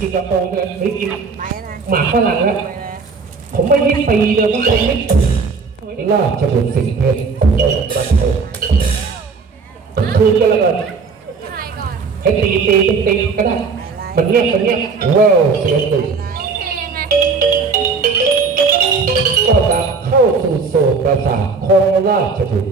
กินงคโปร์เนี่ยหรืกินหมาฝรั่งคะผมไม่ยิ้มปีเลยผงไม่ลาบจมูกสิงเพชรคือก็เลยให้ตีตีตีก็ได้มันเงียบมันเงียบว้าวเสียงตึก็จะเข้าสู่โซนประสาทคองราชบุตร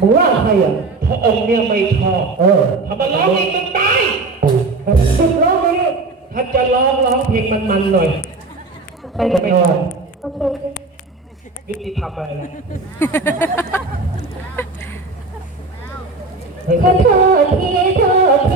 มึงว่าใครอะพระองค์เนี่ยไม่ชอบเออทำมาร้องเพลงมึงตายมึร้องเพลงถ้าจะร้องร้องเพลงมันๆหน่อยต้องไปนอนยุติธรรมอะไรนะขอโทษทีโทษที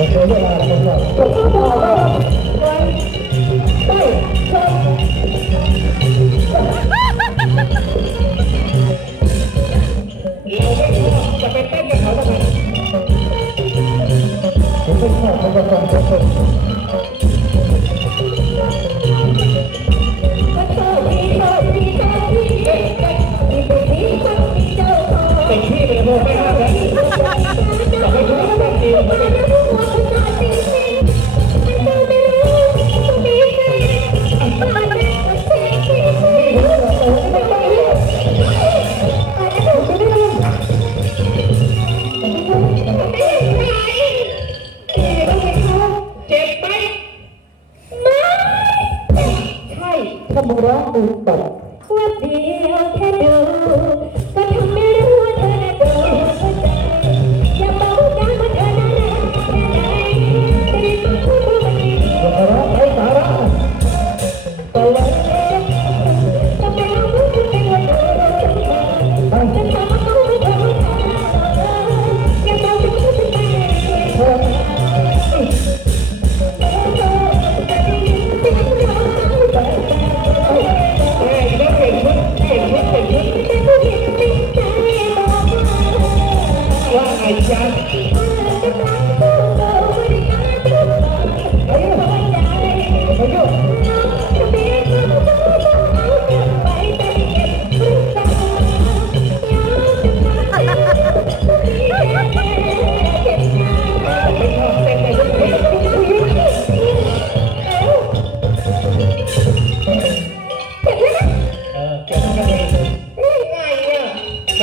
四、三、二、一、三。哈哈哈！哈，我们跳，我们蹦个啥子嘛？我们，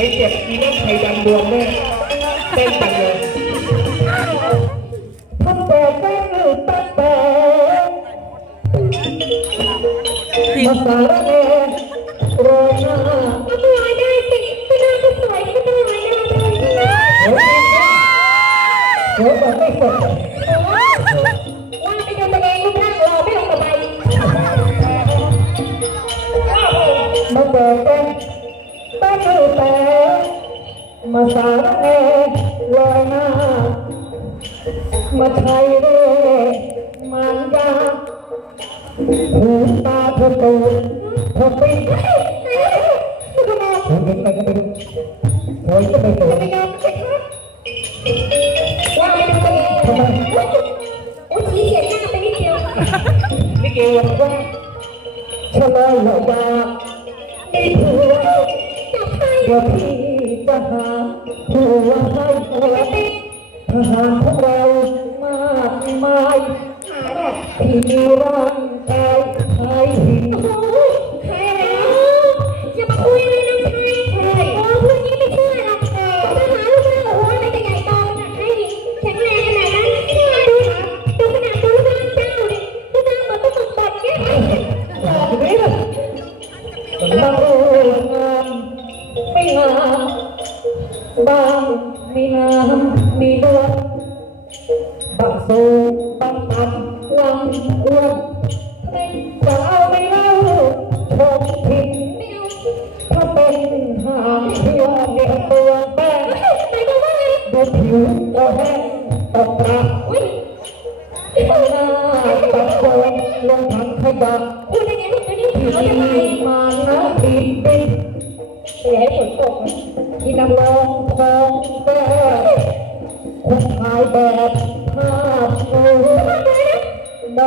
ไม่เจ็บอีนั่นไข่ดันดวงแน่เต้นจังเลยทำแต่แป้งตั้งแต่ภาษาเอโรยหน้าก็ลอยได้สิก็น่าจะสวยก็ลอยได้เดี๋ยวแบบไม่สว่า สารเองลอยหน้ามาไทยเร่มันยาหูตาเธอโตเธอปิดผมเป็นใครก็ไม่รู้เธอก็ไม่โตว่าไม่ดูตัวงทำไมโอ้ยชี้เขียนหน้าไปนิดเดียวนี่เกวันว่าชะลอยหัวยาได้ผัวเดี๋ยวพี่ จะหาผัวให้ผัวทหารพวกเรามากมายที่มีร่างกายชาย บ้านมีน้ำมีดวงบางสูงบางต่ำวังอ้วนจะเอาไม่เล่าชมผิดนิ้วถ้าเป็นหางเที่ยวเดียวตัวแป้งไปดูว่าไงดูผิวก็แห้ง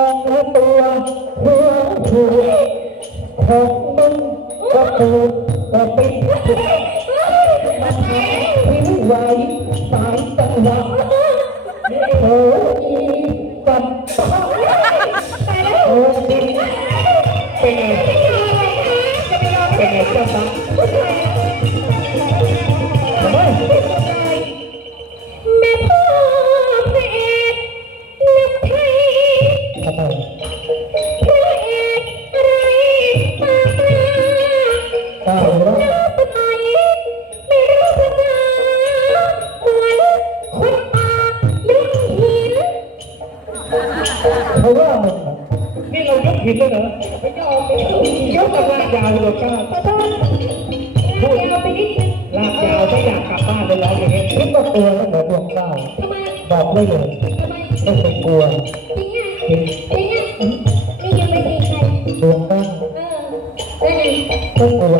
มอ ผิดแลยเหรอไม่ยอมยกกับลากยาวเลยก้าวขอโทษพูดเราไปนิดนึงลากยาวไม่อยากกลับบ้านเลยร้องอย่างเงี้ยคิดว่าตัวแล้วเหมือนดวงก้าวทำไมบอกไม่เลยทำไมไม่เคยกลัวจริงอะจริงอะนี่ยังไม่มีใครดวงก้าวเออแล้วไงไม่กลัว